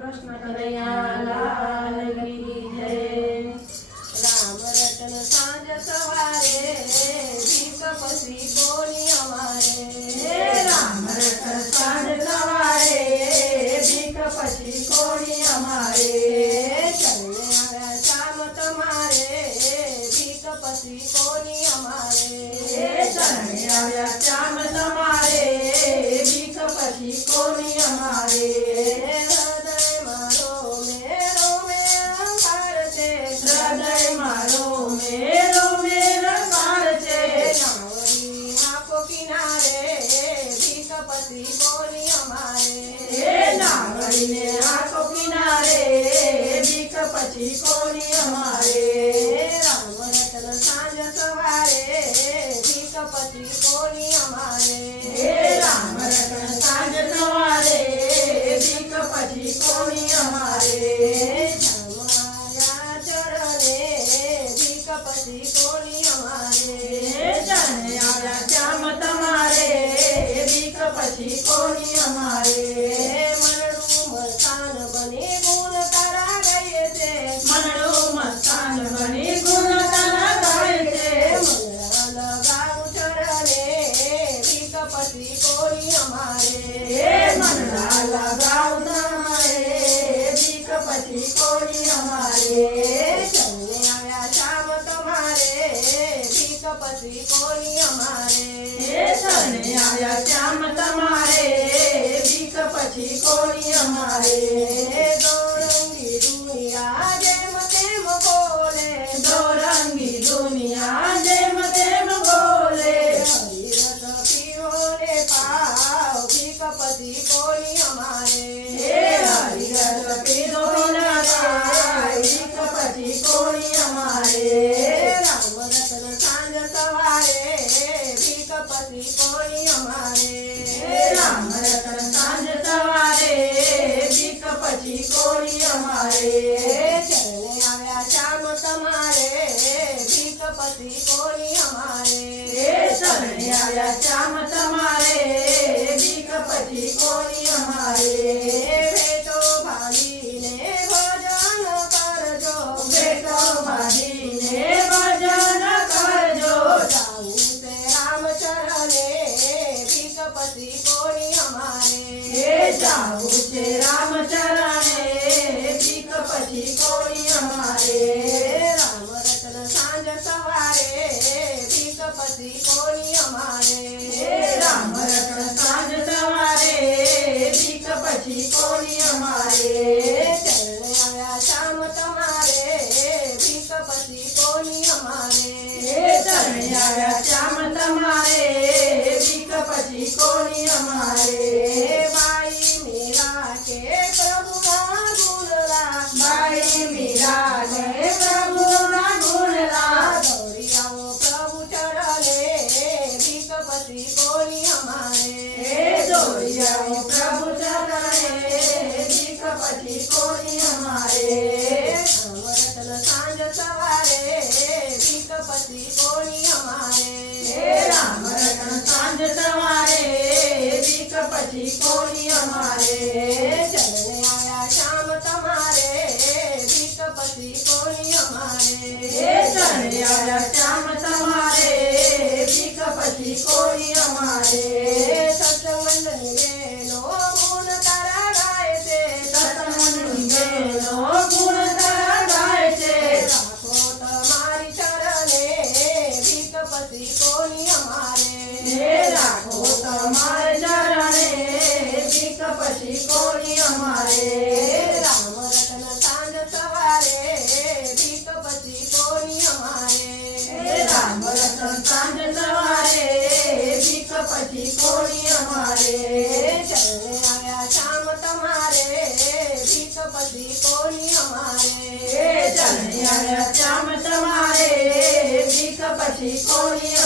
કૃષ્ણ કનૈયા લાલ કી જય। રામ રતન સાંજ સવારે ભીખ પછી કોની અમારે। રામ રતન સાંજ સવારે ભીખ પછી કોની અમારે। ચરણે આવ્યા શ્યામ તમારે ભીખ પછી કોની અમારે। ચરણે આવ્યા શ્યામ તમારે ભીખ પછી કોની અમારે। હૃદય મારો મેરો મેર કાઢશે। નાવડી હાકો કિનારે ભીખ પછી કોની અમારે। નાવડીને આંખો કિનારે ભીખ પછી કોની અમારે। રામ રતન સાંજ સવારે ભીખ પછી કોની અમારે। રામ રતન સાંજ સવારે ભીખ પછી કોની અમારે। જમાયા ચરણે ભીખ પછી કોની અમારે। ચરણે આવ્યા શ્યામ તમારે ભીખ પછી કોની અમારે। મનડું મસ્તાન બની ગુણ તારા ગાય છે। મનડું મસ્તાન બની ગુણ તારા ગાય છે। મનડા લગાવું ચરણે ભીખ પછી કોની અમારે। મનડા લગાવ તમારે ભીખ પછી કોની અમારે। ચરણે આવ્યા શ્યામ તમારે ભીખ પછી કોની અમારે। ચરણે આવ્યા શ્યામ તમારે ભીખ પછી કોની અમારે। દોરંગી દુનિયા જેમ તેમ બોલે। દોરંગી દુનિયા જેમ તેમ બોલે। હરિરસ પીવો ને પાવ ભીખ પછી કોની અમારે। હરિરસ પીધો ના થાય ભીખ પછી કોની અમારે। રામ રતન સાંજ સવારે ભીખ પછી કોની અમારે। રામ રતન સાંજ સવારે ભીખ પછી કોની અમારે। ચરણે આવ્યા શ્યામ તમારે ભીખ પછી કોની અમારે। ચરણે આવ્યા શ્યામ તમારે ભીખ પછી કોની અમારે। ભેટો ભાલીને ભોજન કરજો। ભેટો બાંધીને ભજન કરજો। જાવું છે રામ ચરણે ભીખ પછી કોની અમારે। જાવું છે રામ ચરણે ભીખ પછી કોની અમારે। રામ રતન સાંજ સવારે ભીખ પછી કોની અમારે। રામ રતન સાંજ સવારે ભીખ પછી કોની અમારે। ચરણે આવ્યા શ્યામ તમારે ભીખ પછી કોની અમારે। ચરણે આવ્યા શ્યામ તમારે ભીખ પછી કોની અમારે। બાઈ મીરા કે પ્રભુના ગુણલા। બાઈ મીરા ને પ્રભુના ગુણલા। દોડી આવો પ્રભુ ચરણે ભીખ પછી કોની અમારે। દોડી આવો પ્રભુ ચરણે ભીખ પછી કોની અમારે। રામ રતન સાંજ સવારે ભીખ પછી કોની અમારે। રામ રતન સાંજ સવારે ભીખ પછી કોની અમારે। ચરણે આવ્યા શ્યામ તમારે ભીખ પછી કોની અમારે। ચરણે આવ્યા શ્યામ તમારે ભીખ પછી કોની અમારે। સત્સંગની બહેનો ગુણ તારા ગાય છે। સતમંડળી બહેનો ગુણ તારા ગાય છે। રાખો તમારી ચરણે ભીખ પછી કોની અમારે। રાખો તમારે ચરણે ભીખ પછી કોની અમારે। રામ રતન સાંજ સવારે ભીખ પછી કોની અમારે। રામ રતન સાંજ સવારે ભીખ પછી કોની અમારે। ચરણે આવ્યા શ્યામ તમારે ભીખ પછી કોની અમારે। ચરણે આવ્યા શ્યામ તમારે ભીખ પછી કોની